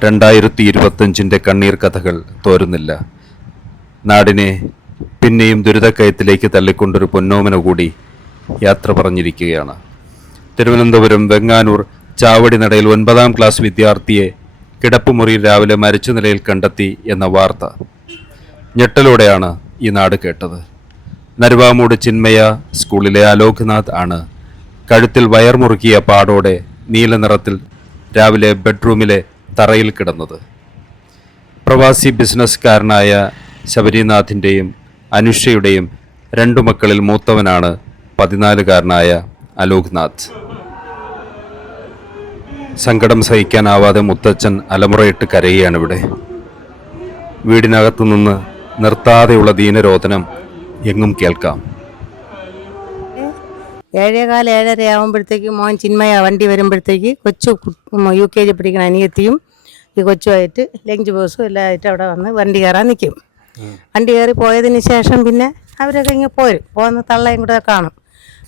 2025 കണ്ണീർ കഥകൾ തോരുന്നില്ല. നാടിനെ പിന്നെയും ദുരിതക്കയത്തിലേക്ക് തള്ളിക്കൊണ്ടൊരു പൊന്നോമന കൂടി യാത്ര പറഞ്ഞിരിക്കുകയാണ്. തിരുവനന്തപുരം വെങ്ങാനൂർ ചാവടിനടയിൽ 9ാം ക്ലാസ് വിദ്യാർത്ഥിയെ കിടപ്പുമുറിയിൽ രാവിലെ മരിച്ച നിലയിൽ കണ്ടെത്തി എന്ന വാർത്ത ഞെട്ടലോടെയാണ് ഈ നാട് കേട്ടത്. നരുവാമൂട് ചിന്മയ സ്കൂളിലെ അലോക്നാഥ് ആണ് കഴുത്തിൽ വയർ മുറുക്കിയ പാടോടെ നീല നിറത്തിൽ രാവിലെ ബെഡ്റൂമിലെ തറയിൽ കിടന്നത്. പ്രവാസി ബിസിനസ്സുകാരനായ ശബരിനാഥിൻ്റെയും അനുഷയുടെയും 2 മക്കളിൽ മൂത്തവനാണ് 14കാരനായ അലോക്നാഥ്. സങ്കടം സഹിക്കാനാവാതെ മുത്തച്ഛൻ അലമുറയിട്ട് കരയുകയാണിവിടെ. വീടിനകത്തു നിന്ന് നിർത്താതെയുള്ള ദീനരോധനം എങ്ങും കേൾക്കാം. 7:15 ആകുമ്പോഴത്തേക്ക് മോൻ ചിന്മയ വണ്ടി വരുമ്പോഴത്തേക്ക് കൊച്ചു UKG പഠിക്കുന്ന അനിയത്തിയും ഈ കൊച്ചുമായിട്ട് ലഞ്ച് ബോക്സും എല്ലാം ആയിട്ട് അവിടെ വന്ന് വണ്ടി കയറാൻ നിൽക്കും. വണ്ടി കയറി പോയതിന് ശേഷം പിന്നെ അവരൊക്കെ ഇങ്ങനെ പോകുന്ന തള്ളയും കൂടെ കാണും.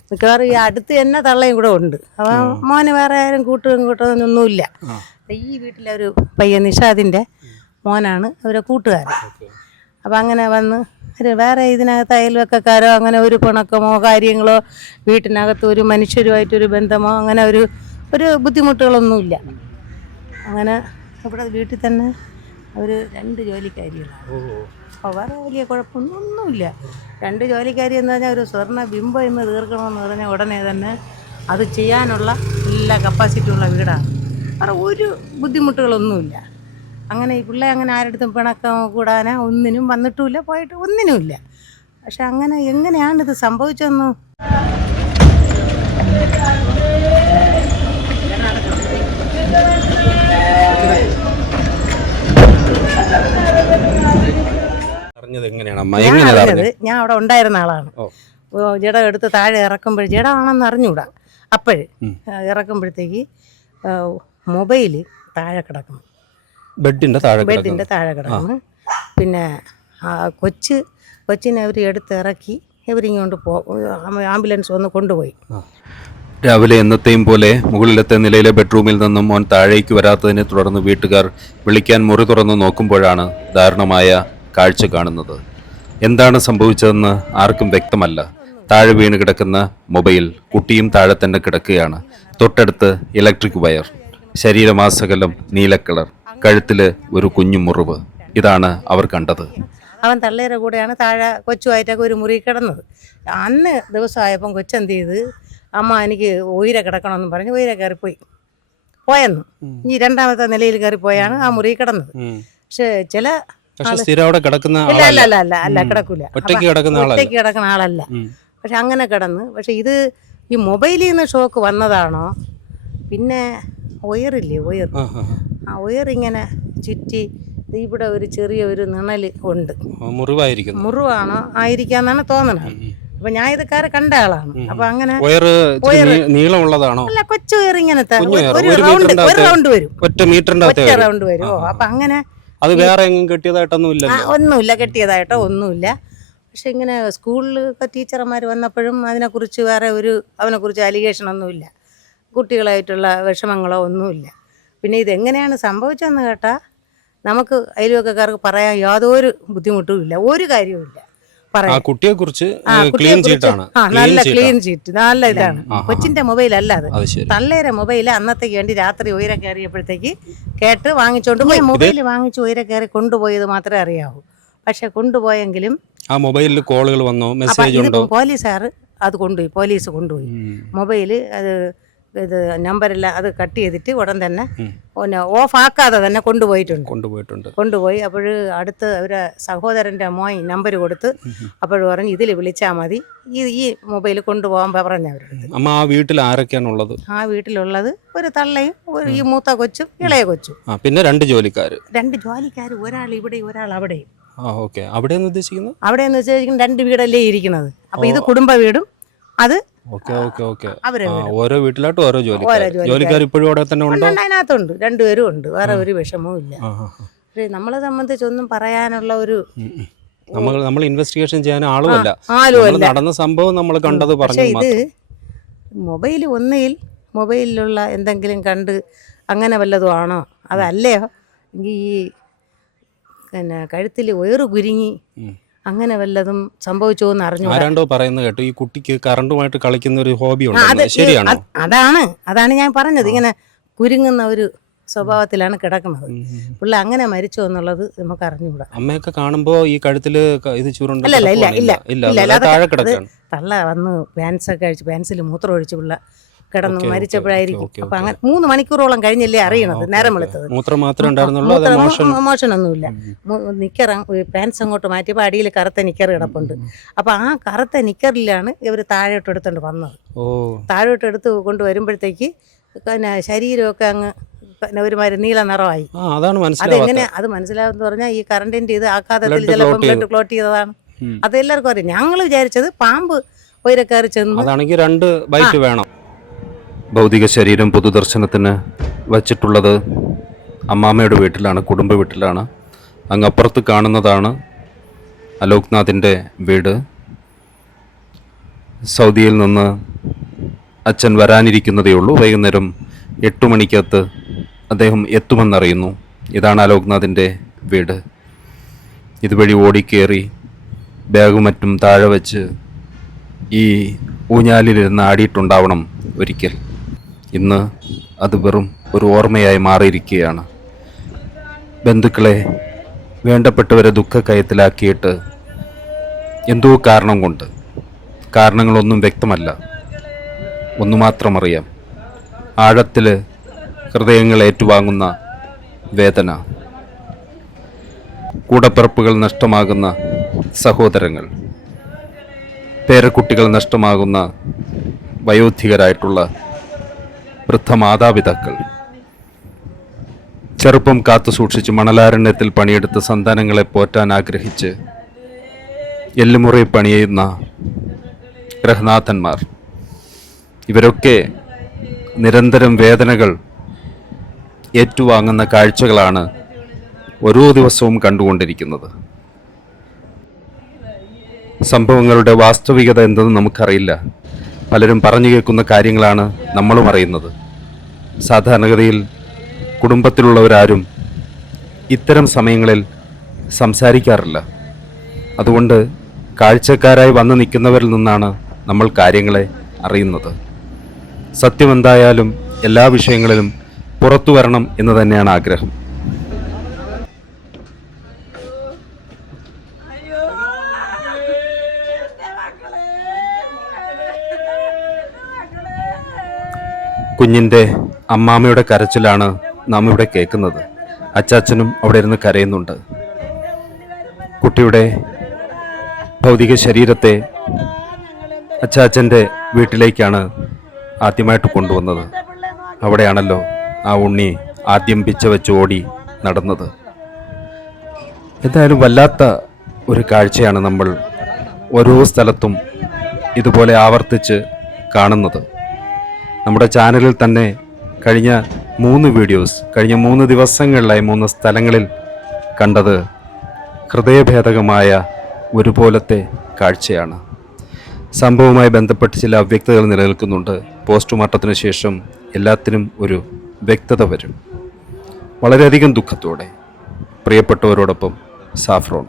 മിക്കവാറും ഈ അടുത്ത് തന്നെ തള്ളയും കൂടെ ഉണ്ട്. അപ്പോൾ മോന് വേറെ ആരും കൂട്ടൊന്നുമില്ല. ഈ വീട്ടിലെ ഒരു പയ്യൻ നിഷാദിൻ്റെ മോനാണ് അവരെ കൂട്ടുകാരൻ. അപ്പം അങ്ങനെ വന്ന് വേറെ ഇതിനകത്ത് അയൽവക്കക്കാരോ അങ്ങനെ ഒരു പിണക്കമോ കാര്യങ്ങളോ വീട്ടിനകത്ത് ഒരു മനുഷ്യരുമായിട്ടൊരു ബന്ധമോ അങ്ങനെ ഒരു ബുദ്ധിമുട്ടുകളൊന്നുമില്ല. അങ്ങനെ ഇവിടെ വീട്ടിൽ തന്നെ അവർ 2 ജോലിക്കാരികളാണ്. അപ്പോൾ വേറെ വലിയ കുഴപ്പമൊന്നുമില്ല. 2 ജോലിക്കാരി എന്ന് പറഞ്ഞാൽ ഒരു സ്വർണ്ണ ബിംബം എന്ന് തീർക്കണമെന്ന് പറഞ്ഞാൽ ഉടനെ തന്നെ അത് ചെയ്യാനുള്ള എല്ലാ കപ്പാസിറ്റി ഉള്ള വീടാണ്. വേറെ ഒരു ബുദ്ധിമുട്ടുകളൊന്നുമില്ല. അങ്ങനെ ഈ പിള്ളേ അങ്ങനെ ആരുടെടുത്തും പിണക്കം കൂടാനോ ഒന്നിനും വന്നിട്ടുമില്ല, പോയിട്ട് ഒന്നിനുമില്ല. പക്ഷെ അങ്ങനെ എങ്ങനെയാണിത് സംഭവിച്ചതെന്ന് ഞാൻ അവിടെ ഉണ്ടായിരുന്ന ആളാണ്. ജഡ എടുത്ത് താഴെ ഇറക്കുമ്പോൾ ജഡ ആണെന്ന് അറിഞ്ഞൂടാ. അപ്പോഴേ ഇറക്കുമ്പോഴത്തേക്ക് മൊബൈല് താഴെ കിടക്കണം, ബെഡിൻ്റെ താഴെ കിടക്കുന്നു. പിന്നെ കൊച്ചിനെ അവർ എടുത്തിറക്കി ഇവരിങ്ങോട്ട് ആംബുലൻസ് വന്ന് കൊണ്ടുപോയി. രാവിലെ എന്നത്തെയും പോലെ മുകളിലത്തെ നിലയിലെ ബെഡ്റൂമിൽ നിന്നും മോൻ താഴേക്ക് വരാത്തതിനെ തുടർന്ന് വീട്ടുകാർ വിളിക്കാൻ മുറി തുറന്ന് നോക്കുമ്പോഴാണ് ദാരുണമായ കാഴ്ച കാണുന്നത്. എന്താണ് സംഭവിച്ചതെന്ന് ആർക്കും വ്യക്തമല്ല. താഴെ വീണ് കിടക്കുന്ന മൊബൈൽ, കുട്ടിയും താഴെ തന്നെ കിടക്കുകയാണ്. തൊട്ടടുത്ത് ഇലക്ട്രിക് വയർ, ശരീരമാസകലം നീലക്കളർ, കഴുത്തില് ഒരു കുഞ്ഞു മുറിവ്. ഇതാണ് അവർ കണ്ടത്. അവൻ തള്ളേരെ കൂടെയാണ് താഴെ കൊച്ചുമായിട്ടൊക്കെ ഒരു മുറി കിടന്നത്. അന്ന് ദിവസമായപ്പം കൊച്ചെന്ത് ചെയ്ത്, അമ്മ എനിക്ക് ഉയരെ കിടക്കണമെന്ന് പറഞ്ഞ് ഉയരെ പോയെന്നു. ഈ 2ാമത്തെ നിലയിൽ കയറിപ്പോയാണ് ആ മുറി കിടന്നത്. പക്ഷെ ചില കിടക്കൂല, ഒറ്റയ്ക്ക് കിടക്കുന്ന ആളല്ല. പക്ഷെ അങ്ങനെ കിടന്ന്. പക്ഷെ ഇത് ഈ മൊബൈലിൽ നിന്ന് ഷോക്ക് വന്നതാണോ, പിന്നെ ഉയറില്ലേ ആ ഉയറിങ്ങനെ ചുറ്റി ഇവിടെ ഒരു ചെറിയ ഒരു നിണൽ ഉണ്ട്. മുറിവാണോ ആയിരിക്കാന്നാണ് തോന്നണത്. അപ്പൊ ഞാൻ ഇതൊക്കെ കണ്ട ആളാണ്. അപ്പൊ അങ്ങനെ അല്ല, കൊച്ചു ഉയർ ഇങ്ങനത്തെ ഒരു റൗണ്ട് വരും, ഒറ്റ റൗണ്ട് വരും. അപ്പൊ അങ്ങനെ ഒന്നുമില്ല, കെട്ടിയതായിട്ടോ ഒന്നുമില്ല. പക്ഷെ ഇങ്ങനെ സ്കൂളിൽ ടീച്ചർമാർ വന്നപ്പോഴും അതിനെക്കുറിച്ച് വേറെ അവനെക്കുറിച്ച് അലിഗേഷൻ ഒന്നുമില്ല, കുട്ടികളായിട്ടുള്ള വിഷമങ്ങളോ ഒന്നുമില്ല. പിന്നെ ഇതെങ്ങനെയാണ് സംഭവിച്ചതെന്ന് കേട്ടാൽ നമുക്ക് അയൽവക്കക്കാർക്ക് പറയാൻ യാതൊരു ബുദ്ധിമുട്ടും ഇല്ല, ഒരു കാര്യവുമില്ല പറയാൻ. കുട്ടിയെക്കുറിച്ച് നല്ല ക്ലീൻ ചീറ്റ്, നല്ല ഇതാണ്. കൊച്ചിന്റെ മൊബൈൽ അല്ല അത്, തള്ളേരെ മൊബൈൽ. അന്നത്തേക്ക് വേണ്ടി രാത്രി ഉയരെ കയറിയപ്പോഴത്തേക്ക് കേട്ട് വാങ്ങിച്ചോണ്ട് പോയി. മൊബൈൽ വാങ്ങിച്ച് ഉയരെ കയറി കൊണ്ടുപോയത് മാത്രമേ അറിയാവൂ. പക്ഷെ കൊണ്ടുപോയെങ്കിലും ആ മൊബൈലിൽ കോളുകൾ വന്നോ, മെസ്സേജ് ഉണ്ടോ? പോലീസുകാർ അത് കൊണ്ടുപോയി, പോലീസ് കൊണ്ടുപോയി മൊബൈല്. ഇത് നമ്പരെല്ലാം അത് കട്ട് ചെയ്തിട്ട് ഉടൻ തന്നെ ഓഫ് ആക്കാതെ തന്നെ കൊണ്ടുപോയി. അപ്പോൾ അടുത്ത് അവരെ സഹോദരൻ്റെ മോൻ നമ്പർ കൊടുത്ത് അപ്പോൾ പറഞ്ഞു ഇതിൽ വിളിച്ചാൽ മതി, ഈ മൊബൈൽ കൊണ്ടുപോകാൻ പറഞ്ഞു അവരുടെ. ആ വീട്ടിൽ ആരൊക്കെയാണുള്ളത്? ആ വീട്ടിലുള്ളത് ഒരു തള്ളയും ഈ മൂത്ത കൊച്ചും ഇളയ കൊച്ചും, പിന്നെ 2 ജോലിക്കാർ. ഒരാൾ ഇവിടെ ഒരാൾ അവിടെയും. അവിടെയെന്ന് ഉദ്ദേശിക്കുന്നത് 2 വീടല്ലേ ഇരിക്കുന്നത്. അപ്പൊ ഇത് കുടുംബ വീടും അത് ഓരോ വീട്ടിലായിട്ട് ഓരോ ജോലിക്കാർ ഇപ്പോഴും അവിടെ തന്നെ ഉണ്ട്. അതിനകത്തുണ്ട്, 2 പേരും ഉണ്ട്. വേറെ ഒരു വിഷമവും ഇല്ല. നമ്മളെ സംബന്ധിച്ചൊന്നും പറയാനുള്ള ഒരു നമ്മൾ ഇൻവെസ്റ്റിഗേഷൻ ചെയ്യാൻ ആളുമല്ല, നടന്ന സംഭവം നമ്മൾ കണ്ടത് പറഞ്ഞു. ഇത് മൊബൈലിലുള്ള എന്തെങ്കിലും കണ്ട് അങ്ങനെ വല്ലതും ആണോ, അതല്ലയോ ഈ പിന്നെ കഴുത്തിൽ ഉയറ് കുരുങ്ങി അങ്ങനെ വല്ലതും സംഭവിച്ചോ എന്ന് അറിഞ്ഞു. ആരാണ്ടോ പറയുന്നത് കേട്ടു ഈ കുട്ടിക്ക് കറണ്ടുമായിട്ട് കളിക്കുന്ന ഒരു ഹോബി ഉണ്ട്, ശരിയാണോ? അതാണ് ഞാൻ പറഞ്ഞത്. ഇങ്ങനെ കുരുങ്ങുന്ന ഒരു സ്വഭാവത്തിലാണ് കിടക്കുന്നത്. പുള്ളി അങ്ങനെ മരിച്ചോ എന്നുള്ളത് നമുക്ക് അറിഞ്ഞുകൂടാ. അമ്മയൊക്കെ കാണുമ്പോ ഈ കഴുത്തില് ഇത് ചുരുണ്ട് ഇല്ല താഴെ കിടക്കാണ്. തള്ള വന്ന് പാൻസൊക്കെ അഴിച്ച് പാൻസിൽ മൂത്രം ഒഴിച്ച് പിള്ള കിടന്നു മരിച്ചപ്പോഴായിരിക്കും. അപ്പൊ അങ്ങനെ 3 മണിക്കൂറോളം കഴിഞ്ഞല്ലേ അറിയണത്, നേരം വെളുത്തത്. മൂത്രം മാത്രമേ ഉണ്ടായിരുന്നുള്ളൂ, മോഷനൊന്നുമില്ല. നിക്കർ പാൻസ് അങ്ങോട്ട് മാറ്റിയപ്പോൾ അടിയിൽ കറുത്ത നിക്കർ കിടപ്പുണ്ട്. അപ്പൊ ആ കറുത്ത നിക്കറിലാണ് ഇവർ താഴോട്ട് എടുത്തോണ്ട് വന്നത്. താഴോട്ട് എടുത്ത് കൊണ്ട് വരുമ്പോഴത്തേക്ക് പിന്നെ ശരീരമൊക്കെ അങ്ങ് പിന്നെ ഒരുമാതിരി നീല നിറമായി. അതെങ്ങനെ അത് മനസ്സിലാവുന്ന പറഞ്ഞാൽ ഈ കറണ്ടിന്റെ ഇത് ആഘാതത്തിൽ ചിലപ്പോൾ ബ്ലഡ് ക്ലോട്ട് ചെയ്തതാണ്. അത് എല്ലാവർക്കും അറിയാം. ഞങ്ങൾ വിചാരിച്ചത് പാമ്പ് ഉയരക്കയറി ചെന്ന്. അതാണെങ്കിൽ 2 ബൈറ്റ് വേണം. ഭൗതിക ശരീരം പൊതുദർശനത്തിന് വച്ചിട്ടുള്ളത് അമ്മാമ്മയുടെ വീട്ടിലാണ്, കുടുംബ വീട്ടിലാണ്. അങ്ങപ്പുറത്ത് കാണുന്നതാണ് അലോക്നാഥിൻ്റെ വീട്. സൗദിയിൽ നിന്ന് അച്ഛൻ വരാനിരിക്കുന്നതേ ഉള്ളൂ. വൈകുന്നേരം 8 മണിക്കകത്ത് അദ്ദേഹം എത്തുമെന്നറിയുന്നു. ഇതാണ് അലോക്നാഥിൻ്റെ വീട്. ഇതുവഴി ഓടിക്കേറി ബാഗും മറ്റും താഴെ വച്ച് ഈ ഊഞ്ഞാലിലിരുന്ന് ആടിയിട്ടുണ്ടാവണം ഒരിക്കൽ. ഇന്ന് അത് വെറും ഒരു ഓർമ്മയായി മാറിയിരിക്കുകയാണ്. ബന്ധുക്കളെ, വേണ്ടപ്പെട്ടവരെ ദുഃഖക്കയത്തിലാക്കിയിട്ട് എന്തോ കാരണം കൊണ്ട്, കാരണങ്ങളൊന്നും വ്യക്തമല്ല, ഒന്നു മാത്രം അറിയാം: ആഴത്തിൽ ഹൃദയങ്ങൾ ഏറ്റുവാങ്ങുന്ന വേദന, കൂടപ്പിറപ്പുകൾ നഷ്ടമാകുന്ന സഹോദരങ്ങൾ, പേരക്കുട്ടികൾ നഷ്ടമാകുന്ന വയോധികരായിട്ടുള്ള വൃദ്ധ മാതാപിതാക്കൾ, ചെറുപ്പം കാത്തു സൂക്ഷിച്ച് മണലാരണ്യത്തിൽ പണിയെടുത്ത് സന്താനങ്ങളെ പോറ്റാൻ ആഗ്രഹിച്ച് എല്ലുമുറി പണിയുന്ന ഗൃഹനാഥന്മാർ, ഇവരൊക്കെ നിരന്തരം വേദനകൾ ഏറ്റുവാങ്ങുന്ന കാഴ്ചകളാണ് ഓരോ ദിവസവും കണ്ടുകൊണ്ടിരിക്കുന്നത്. സംഭവങ്ങളുടെ വാസ്തവികത എന്തെന്ന് നമുക്കറിയില്ല. പലരും പറഞ്ഞു കേൾക്കുന്ന കാര്യങ്ങളാണ് നമ്മളും അറിയുന്നത്. സാധാരണഗതിയിൽ കുടുംബത്തിലുള്ളവരാരും ഇത്തരം സമയങ്ങളിൽ സംസാരിക്കാറില്ല. അതുകൊണ്ട് കാഴ്ചക്കാരായി വന്നു നിൽക്കുന്നവരിൽ നിന്നാണ് നമ്മൾ കാര്യങ്ങളെ അറിയുന്നത്. സത്യമെന്തായാലും എല്ലാ വിഷയങ്ങളിലും പുറത്തു വരണം എന്ന് തന്നെയാണ് ആഗ്രഹം. കുഞ്ഞിൻ്റെ അമ്മാമ്മയുടെ കരച്ചിലാണ് നാം ഇവിടെ കേൾക്കുന്നത്. അച്ചാച്ചനും അവിടെ ഇരുന്ന് കരയുന്നുണ്ട്. കുട്ടിയുടെ ഭൗതിക ശരീരത്തെ അച്ചാച്ചൻ്റെ വീട്ടിലേക്കാണ് ആദ്യമായിട്ട് കൊണ്ടുവന്നത്. അവിടെയാണല്ലോ ആ ഉണ്ണി ആദ്യം പിച്ച വെച്ച് ഓടി നടന്നത്. എന്തായാലും വല്ലാത്ത ഒരു കാഴ്ചയാണ് നമ്മൾ ഓരോ സ്ഥലത്തും ഇതുപോലെ ആവർത്തിച്ച് കാണുന്നത്. നമ്മുടെ ചാനലിൽ തന്നെ കഴിഞ്ഞ 3 വീഡിയോസ്, കഴിഞ്ഞ 3 ദിവസങ്ങളിലായി 3 സ്ഥലങ്ങളിൽ കണ്ടത് ഹൃദയഭേദകമായ ഒരുപോലത്തെ കാഴ്ചയാണ്. സംഭവവുമായി ബന്ധപ്പെട്ട് ചില അവ്യക്തതകൾ നിലനിൽക്കുന്നുണ്ട്. പോസ്റ്റ്മോർട്ടത്തിന് ശേഷം എല്ലാത്തിനും ഒരു വ്യക്തത വരും. വളരെയധികം ദുഃഖത്തോടെ പ്രിയപ്പെട്ടവരോടൊപ്പം സാഫ്രോൺ.